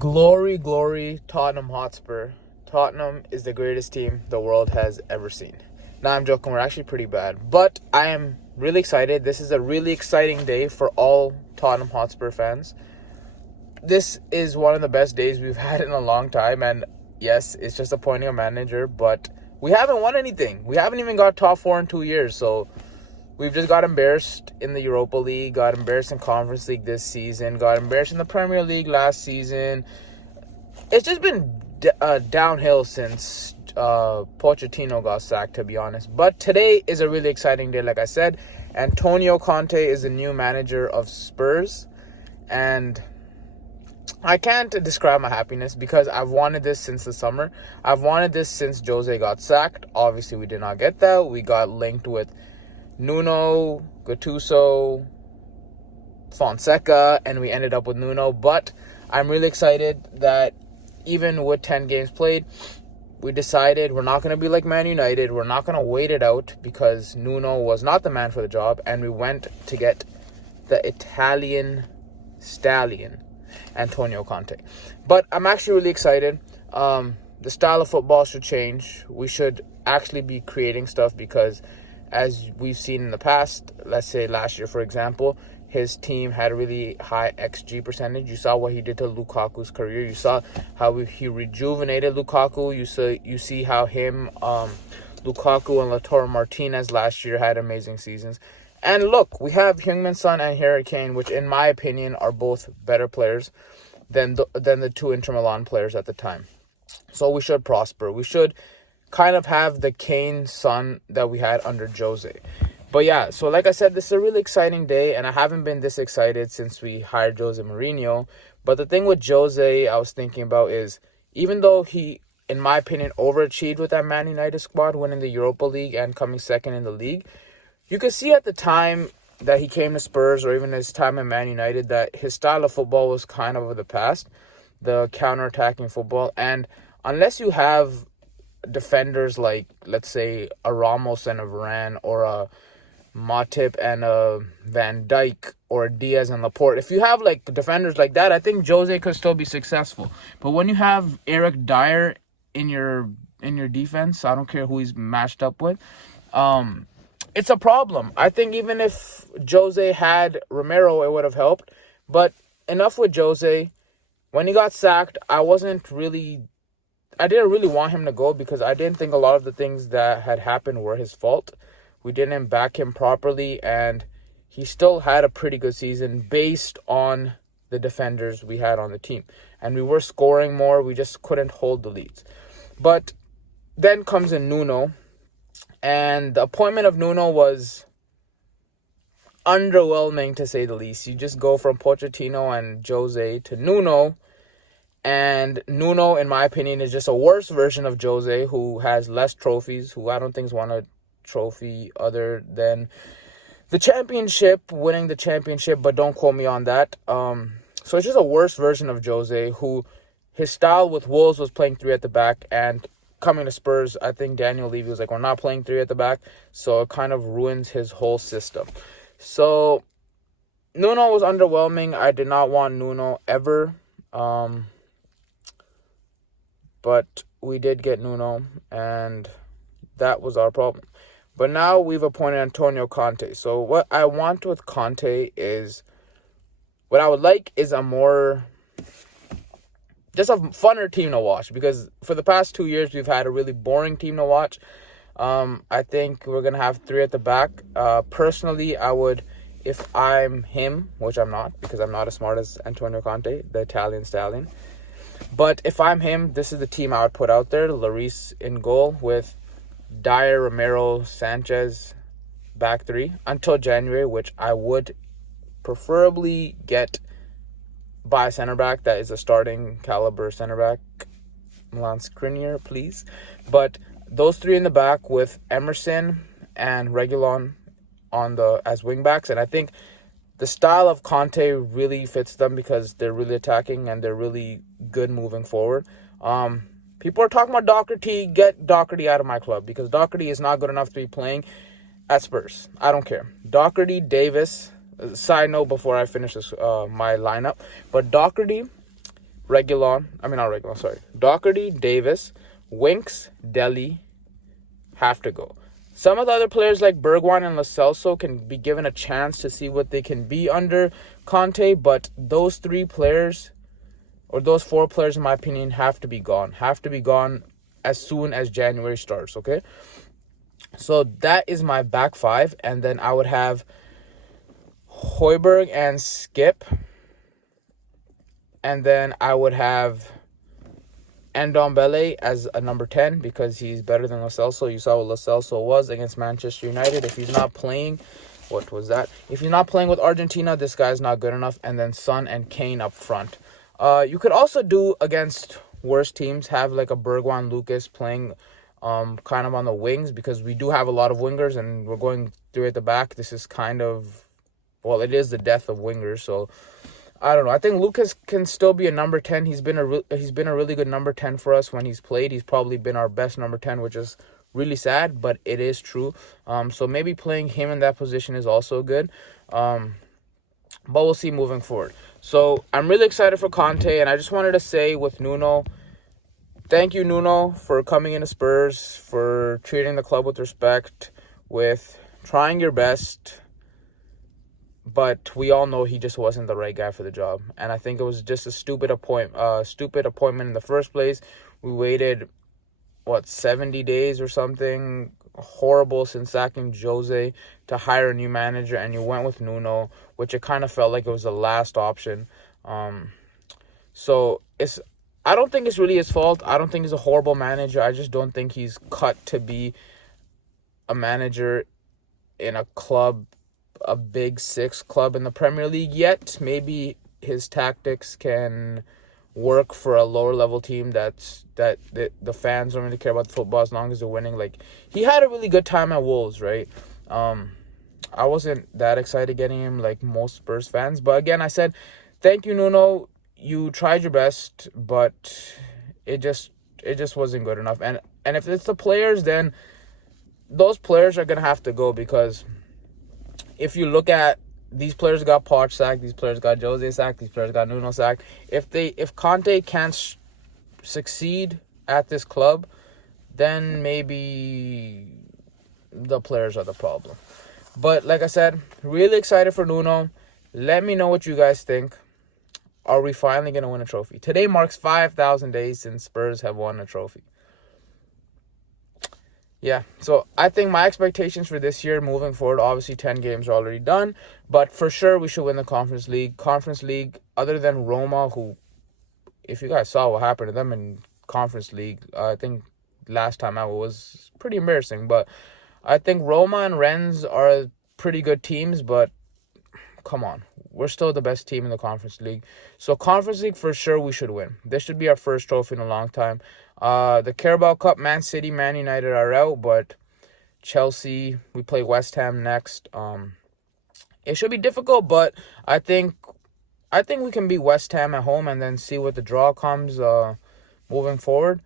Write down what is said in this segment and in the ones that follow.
Glory, glory, Tottenham Hotspur. Tottenham is the greatest team the world has ever seen. Now, I'm joking. We're actually pretty bad. But I am really excited. This is a really exciting day for all Tottenham Hotspur fans. This is one of the best days we've had in a long time. And yes, it's just appointing a manager. But we haven't won anything. We haven't even got top 4 in 2 years. So we've just got embarrassed in the Europa League, got embarrassed in Conference League this season, got embarrassed in the Premier League last season. It's just been downhill since Pochettino got sacked, to be honest. But today is a really exciting day, like I said. Antonio Conte is the new manager of Spurs. And I can't describe my happiness because I've wanted this since the summer. I've wanted this since Jose got sacked. Obviously, we did not get that. We got linked with Nuno, Gattuso, Fonseca, and we ended up with Nuno. But I'm really excited that even with 10 games played, we decided we're not going to be like Man United. We're not going to wait it out because Nuno was not the man for the job. And we went to get the Italian stallion, Antonio Conte. But I'm actually really excited. The style of football should change. We should actually be creating stuff because as we've seen in the past, let's say last year, for example, his team had a really high XG percentage. You saw what he did to Lukaku's career. You saw how he rejuvenated Lukaku. You see how him, Lukaku and Lautaro Martinez last year had amazing seasons. And look, we have Heung-min Son and Harry Kane, which in my opinion are both better players than the two Inter Milan players at the time. So we should prosper. We should kind of have the Kane Son that we had under Jose. But yeah, so like I said, this is a really exciting day, and I haven't been this excited since we hired Jose Mourinho. But the thing with Jose I was thinking about is, even though he, in my opinion, overachieved with that Man United squad, winning the Europa League and coming second in the league, you could see at the time that he came to Spurs, or even his time at Man United, that his style of football was kind of the past, the counter-attacking football. And unless you have defenders like, let's say, a Ramos and a Varane, or a Matip and a Van Dijk, or Diaz and Laporte, if you have like defenders like that, I think Jose could still be successful. But when you have Eric Dyer in your defense, I don't care who he's matched up with, it's a problem. I think even if Jose had Romero, it would have helped. But enough with Jose. When he got sacked, I didn't really want him to go because I didn't think a lot of the things that had happened were his fault. We didn't back him properly, and he still had a pretty good season based on the defenders we had on the team. And we were scoring more, we just couldn't hold the leads. But then comes in Nuno, and the appointment of Nuno was underwhelming, to say the least. You just go from Pochettino and Jose to Nuno, and Nuno, in my opinion, is just a worse version of Jose, who has less trophies, who I don't think has won a trophy other than the championship, winning the championship, but don't quote me on that. So it's just a worse version of Jose, who his style with Wolves was playing 3 at the back, and coming to Spurs, I think Daniel Levy was like, we're not playing 3 at the back, so it kind of ruins his whole system. So Nuno was underwhelming. I did not want Nuno ever, but we did get Nuno, and that was our problem. But now we've appointed Antonio Conte. So what I want with Conte is, what I would like is just a funner team to watch. Because for the past 2 years, we've had a really boring team to watch. I think we're going to have 3 at the back. Personally, I would, if I'm him, which I'm not, because I'm not as smart as Antonio Conte, the Italian stallion. But if I'm him, this is the team I would put out there. Lloris in goal with Dyer, Romero, Sanchez, back 3 until January, which I would preferably get by a center back that is a starting caliber center back, Milan Skriniar, please. But those 3 in the back with Emerson and Reguilon as wing backs, and I think the style of Conte really fits them because they're really attacking and they're really good moving forward. People are talking about Doherty. Get Doherty out of my club because Doherty is not good enough to be playing at Spurs. I don't care. Doherty, Davis. Side note before I finish this, my lineup. But Doherty, Doherty, Davis, Winks, Deli have to go. Some of the other players like Bergwijn and Lo Celso can be given a chance to see what they can be under Conte, but those 3 players, or those 4 players in my opinion, have to be gone. Have to be gone as soon as January starts, okay? So that is my back 5, and then I would have Højbjerg and Skip, and then I would have Ndombele as a number 10 because he's better than Lo Celso. You saw what Lo Celso was against Manchester United. If he's not playing, If he's not playing with Argentina, this guy's not good enough. And then Son and Kane up front. You could also do against worse teams, have like a Bergwijn Lucas playing kind of on the wings, because we do have a lot of wingers and we're going through at the back. This is kind of, well, it is the death of wingers, so I don't know. I think Lucas can still be a number 10. He's been a really good number 10 for us when he's played. He's probably been our best number 10, which is really sad, but it is true. So maybe playing him in that position is also good. But we'll see moving forward. So I'm really excited for Conte, and I just wanted to say with Nuno, thank you, Nuno, for coming into Spurs, for treating the club with respect, with trying your best. But we all know he just wasn't the right guy for the job. And I think it was just a stupid appointment in the first place. We waited, 70 days or something, horrible since sacking Jose, to hire a new manager, and you went with Nuno, which it kind of felt like it was the last option. So I don't think it's really his fault. I don't think he's a horrible manager. I just don't think he's cut to be a manager in a club, a big 6 club in the Premier League yet. Maybe his tactics can work for a lower level team that the fans don't really care about the football as long as they're winning. Like, he had a really good time at Wolves, right? I wasn't that excited getting him like most Spurs fans, but again, I said thank you, Nuno. You tried your best, but it just wasn't good enough. And if it's the players, then those players are gonna have to go, because if you look at, these players got Poch sacked, these players got Jose sacked, these players got Nuno sacked. If Conte can't succeed at this club, then maybe the players are the problem. But like I said, really excited for Nuno. Let me know what you guys think. Are we finally going to win a trophy? Today marks 5,000 days since Spurs have won a trophy. Yeah, so I think my expectations for this year moving forward, obviously 10 games are already done, but for sure we should win the Conference League. Conference League, other than Roma, who, if you guys saw what happened to them in Conference League, I think last time out was pretty embarrassing, but I think Roma and Rennes are pretty good teams, but come on. We're still the best team in the Conference League. So Conference League, for sure, we should win. This should be our first trophy in a long time. The Carabao Cup, Man City, Man United are out, but Chelsea, we play West Ham next. It should be difficult, but I think we can beat West Ham at home and then see what the draw comes moving forward.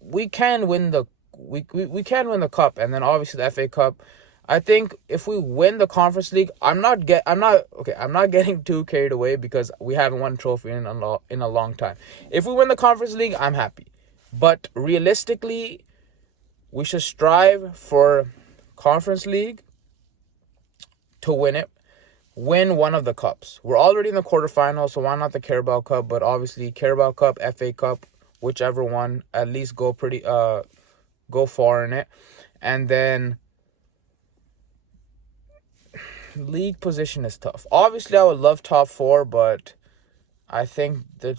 We can win the we can win the cup, and then obviously the FA Cup. I think if we win the Conference League, I'm not getting too carried away because we haven't won a trophy in a long time. If we win the Conference League, I'm happy. But realistically, we should strive for Conference League to win it. Win one of the cups. We're already in the quarterfinals, so why not the Carabao Cup? But obviously, Carabao Cup, FA Cup, whichever one, at least go far in it. And then league position is tough. Obviously, I would love top 4, but I think the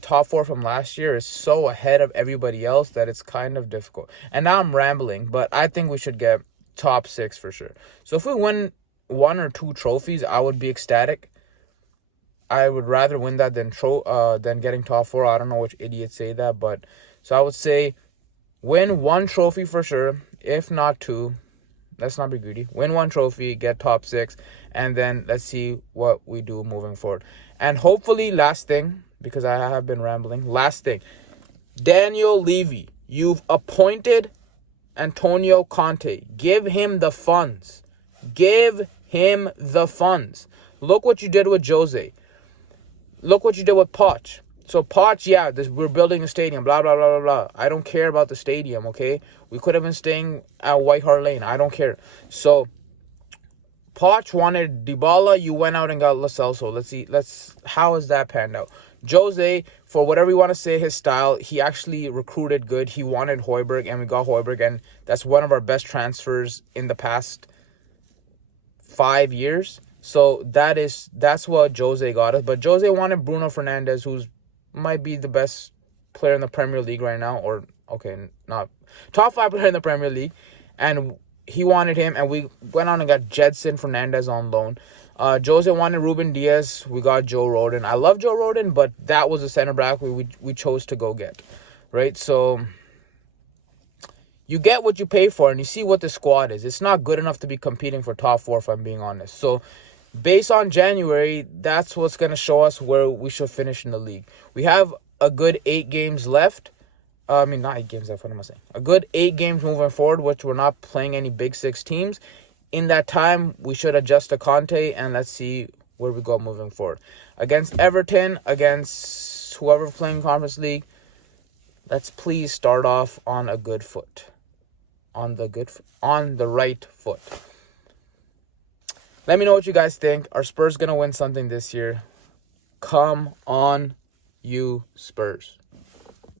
top 4 from last year is so ahead of everybody else that it's kind of difficult. And now I'm rambling, but I think we should get top 6 for sure. So if we win 1 or 2 trophies, I would be ecstatic. I would rather win that than getting top 4. I don't know which idiots say that, but so I would say win 1 trophy for sure, if not 2. Let's not be greedy. Win 1 trophy, get top 6, and then let's see what we do moving forward. And hopefully, last thing, because I have been rambling, last thing, Daniel Levy, you've appointed Antonio Conte. Give him the funds. Give him the funds. Look what you did with Jose. look what you did with Poch. So Poch, yeah, we're building a stadium, blah, blah, blah, blah, blah. I don't care about the stadium, okay? We could have been staying at White Hart Lane. I don't care. So Poch wanted Dybala, you went out and got Lo Celso. How has that panned out? Jose, for whatever you want to say, his style, he actually recruited good. He wanted Højbjerg, and we got Højbjerg, and that's one of our best transfers in the past 5 years. So that's what Jose got us. But Jose wanted Bruno Fernandes, who's might be the best player in the Premier League right now, or okay, not top 5 player in the Premier League, and he wanted him, and we went on and got Jedson Fernandez on loan. Jose wanted Ruben Diaz. We got Joe Rodon. I love Joe Rodon, but that was a center back we chose to go get, right? So you get what you pay for, and you see what the squad is. It's not good enough to be competing for top 4, if I'm being honest. So based on January, that's what's going to show us where we should finish in the league. We have a good 8 games left. Not 8 games left. What am I saying? A good 8 games moving forward, which we're not playing any Big 6 teams. In that time, we should adjust to Conte, and let's see where we go moving forward. Against Everton, against whoever playing Conference League, let's please start off on a good foot. On the right foot. Let me know what you guys think. Are Spurs going to win something this year? Come on, you Spurs.